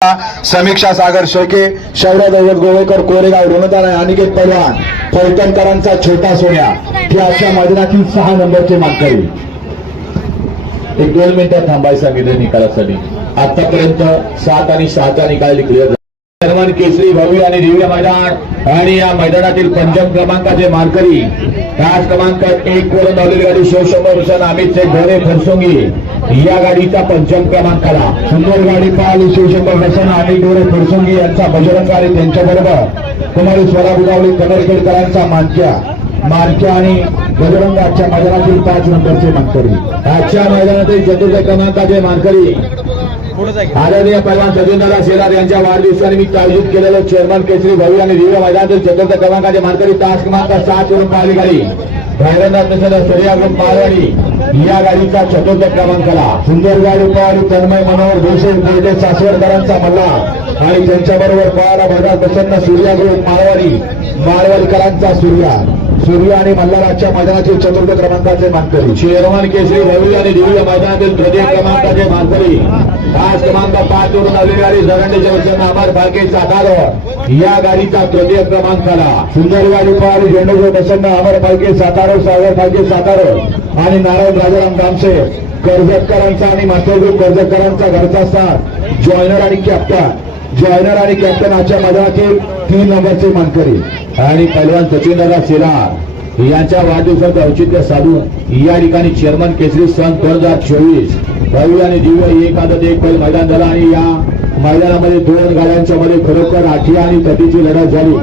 समीक्षा सागर शेळके, शौर्य दैवत गोवेकर, कोरेगाव ऋणदार अनिकेत पहलवान, फलटणकरांचा छोटा सोन्या हे अशा मैदानातील 6 नंबरचे मानकरी. एक 2 मिनिटं थांबायला सांगितलं निकालासाठी. आतापर्यंत 7 आणि 6चा निकाल क्लिअर. सन्मान केसरी भव्य आणि दिव्य मैदान आणि या मैदानातील पंचम क्रमांकाचे मानकरी तास क्रमांक 1 वरून धावलेली गाडी शिवशंभर भूषण अमित शेख घोरे फरसोंगी या गाडीचा पंचम क्रमांकाला. सुंदर गाडी पाहिली शिवशंभर भूषण अमित घोरे फरसोंगी यांचा बजरंग आणि त्यांच्याबरोबर कुमारी स्वरा बुगावली कनेरखेडकरांचा मानक्या आणि बजरंग आजच्या मैदानातील 5 नंबरचे मानकरी. आजच्या मैदानातील चतुर्थ क्रमांकाचे मानकरी आदरणीय पैलवान सचिनदादा शेलार यांच्या वाढदिवसानिमित्त आयोजित केलेलं चेअरमन केसरी भव्य आणि दिव्य मैदानातील चतुर्थ क्रमांकाचे मानकरी तास क्रमांक 7 वरून पाहिली गाडी भैरवनाथ सूर्या ग्रुप मारवाडी या गाडीचा चतुर्थ क्रमांकाला. सुंदर गाडी पळाली तन्मय मनोहर भोसे बोर्डे सासवडकरांचा मल्ला आणि त्यांच्याबरोबर पळाला मैदान प्रसन्न सूर्या ग्रुप मारवाडीकरांचा सूर्या आणि मल्हाराच्या मैदानातील चतुर्थ क्रमांकाचे मानकरी. चेअरमन केसरी भव्य आणि दिव्य मैदानातील तृतीय क्रमांकाचे मानकरी तास क्रमांक 5 वरून आलेली गाडी जरंडेच्या वचन अमर भालके सातारा या गाडीचा तृतीय क्रमांकाला. सुंदर गाडी पळाली झेंडूचे प्रसन्न अमर भालके सातारा, सागर भालके सातारा आणि नारायण राजाराम दामसे कर्जतकरांचा आणि माथेर कर्जतकरांचा घरचा साथ जॉयनर आणि कॅप्टन आजच्या मैदानातील 3 नंबरचे मानकरी. आणि पैलवान सचिनदादा शेलार यांच्या वाढदिवसाचं औचित्य साधून या ठिकाणी चेअरमन केसरी सन 2024 भव्य आणि दिव्य एक आदत एक बैल मैदान झालं आणि या मैदानामध्ये 2 गाड्यांच्या मध्ये खरोखर आठिया आणि तटीची लढत झाली.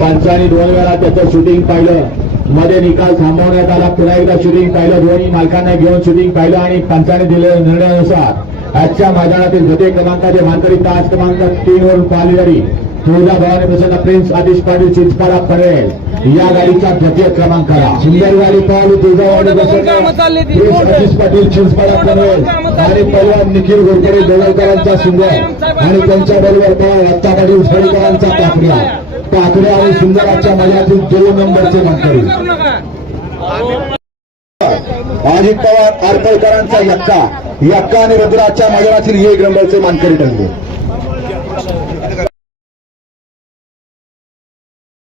पंचांनी 2 वेळा त्याचं शूटिंग पाहिलं, मध्ये निकाल थांबवण्यात आला, पुन्हा एकदा शूटिंग पाहिलं, दोन्ही मालकांना घेऊन शूटिंग पाहिलं आणि पंचांनी दिलेल्या निर्णयानुसार आजच्या मैदानातील द्वितीय क्रमांकाचे मानकरी तास क्रमांक 3 वरून पाहिली गाडी तुळजा भवानी प्रसन्न प्रिन्स आतिश पाटील चिंचपाडा पनवेल या गाडीचा तृतीय क्रमांकाला. सुंदर गाडी पाहिली तुळजा भवानी प्रसन्न प्रिन्स आतिश पाटील चिंचपाडा पनवेल आणि पैलवान निखिल घोरपडे देवळकरांचा सुंदर आणि त्यांच्याबरोबर रत्ता पाटील फळीकरांचा पाकड्या आणि सुंदर आजच्या मैदानातील 2 नंबरचे मानकरी. अजित पवार आरपळकरांचा यक्का आणि रुद्राच्या मैदानातील 1 नंबरचे मानकरी ठरले.